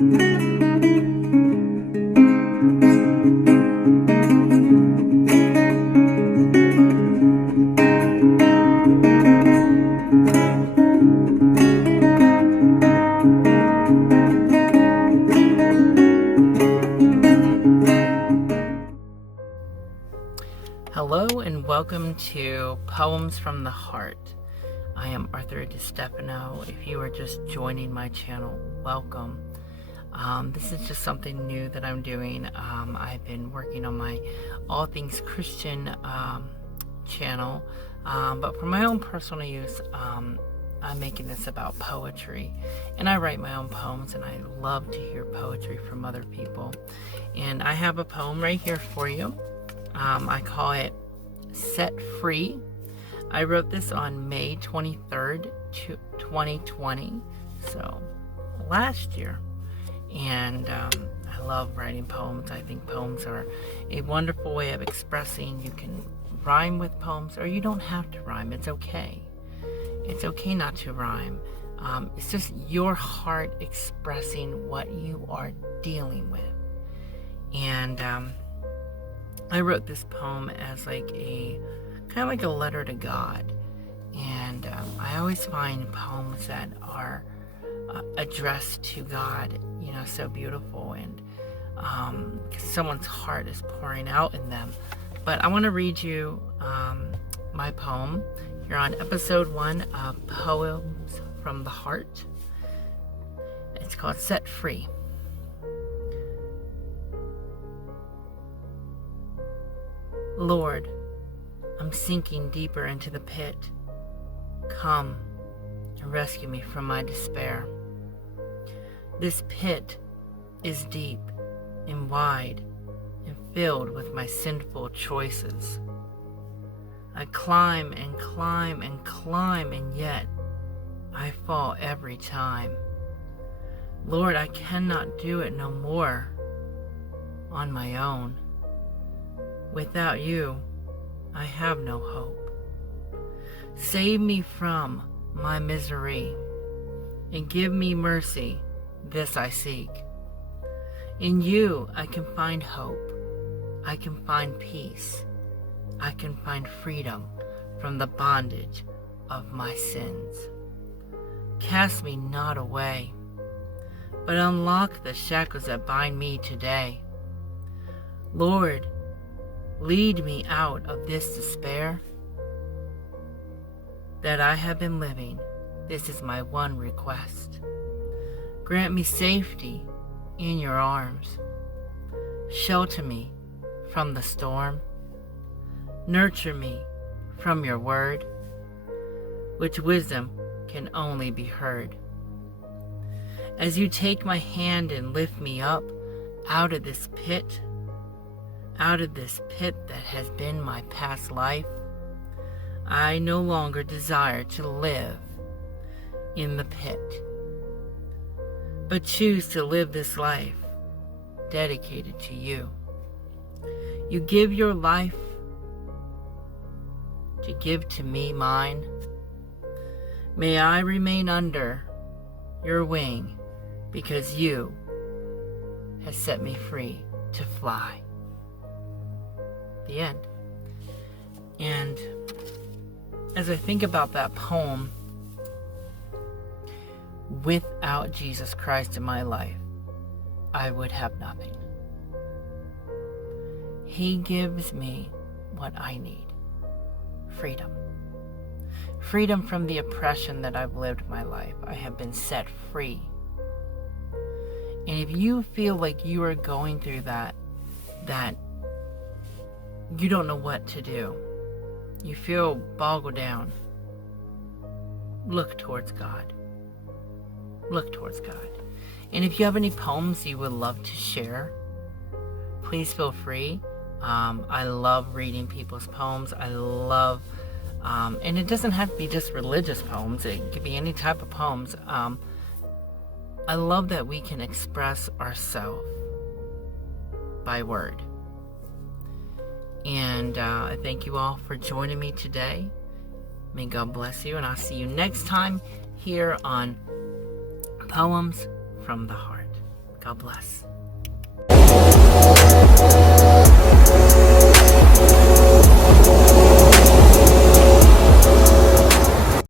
Hello and welcome to Poems from the Heart. I am Arthur DiStefano. If you are just joining my channel, welcome. This is just something new that I'm doing. I've been working on my All Things Christian channel, but for my own personal use, I'm making this about poetry. And I write my own poems, and I love to hear poetry from other people. And I have a poem right here for you. I call it Set Free. I wrote this on May 23rd, 2020, so last year. And I love writing poems. I think poems are a wonderful way of expressing. You can rhyme with poems, or you don't have to rhyme. It's okay. It's okay not to rhyme. It's just your heart expressing what you are dealing with. And I wrote this poem as like a kind of like a letter to God. And I always find poems that are addressed to God, so beautiful, and someone's heart is pouring out in them. But I want to read you my poem. You're on episode 1 of Poems from the Heart. It's called Set Free. Lord, I'm sinking deeper into the pit. Come and rescue me from my despair. This pit is deep and wide and filled with my sinful choices. I climb and climb and climb, and yet I fall every time. Lord, I cannot do it no more on my own. Without you, I have no hope. Save me from my misery and give me mercy, this I seek. In you, I can find hope. I can find peace. I can find freedom from the bondage of my sins. Cast me not away, but unlock the shackles that bind me today. Lord, lead me out of this despair that I have been living. This is my one request. Grant me safety in your arms. Shelter me from the storm. Nurture me from your word, which wisdom can only be heard. As you take my hand and lift me up out of this pit that has been my past life, I no longer desire to live in the pit, but choose to live this life dedicated to you. You give your life to give to me mine. May I remain under your wing, because you have set me free to fly. The end. And as I think about that poem, without Jesus Christ in my life, I would have nothing. He gives me what I need. Freedom. Freedom from the oppression that I've lived my life. I have been set free. And if you feel like you are going through that you don't know what to do, you feel boggled down, look towards God. Look towards God. And if you have any poems you would love to share, please feel free. I love reading people's poems. I love, and it doesn't have to be just religious poems. It could be any type of poems. I love that we can express ourselves by word. And I thank you all for joining me today. May God bless you, and I'll see you next time here on Poems from the Heart. God bless.